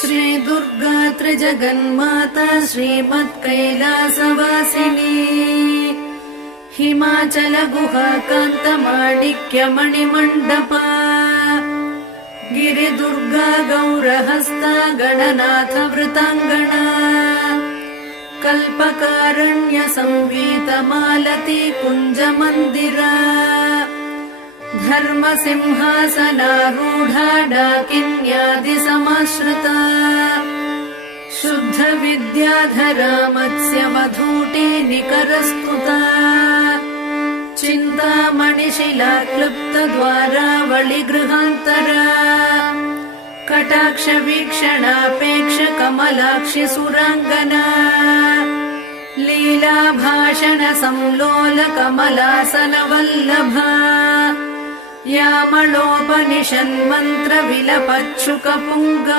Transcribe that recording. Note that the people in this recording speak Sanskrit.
श्री दुर्गा त्रिजगन्माता श्रीमत्कैलासवासिनी हिमाचल गुहा कान्त माणिक्य मणिमण्डपा गिरिदुर्गा गौरहस्ता गणनाथ वृताङ्गना कल्पकारण्य संवीत मालती कुञ्ज मन्दिरा धर्म सिंहासनारूढा डाकिन्यादि समाश्रिता शुद्ध विद्याधरा मत्स्य मधूटी निकरस्तुता चिन्तामणिशिला क्लुप्त द्वारावळि गृहान्तरा कटाक्ष वीक्षणापेक्ष कमलाक्षि सुराङ्गना लीला भाषण संलोल कमलासन वल्लभा यामळोपनिषन्मन्त्र विलपच्छुक पुङ्गव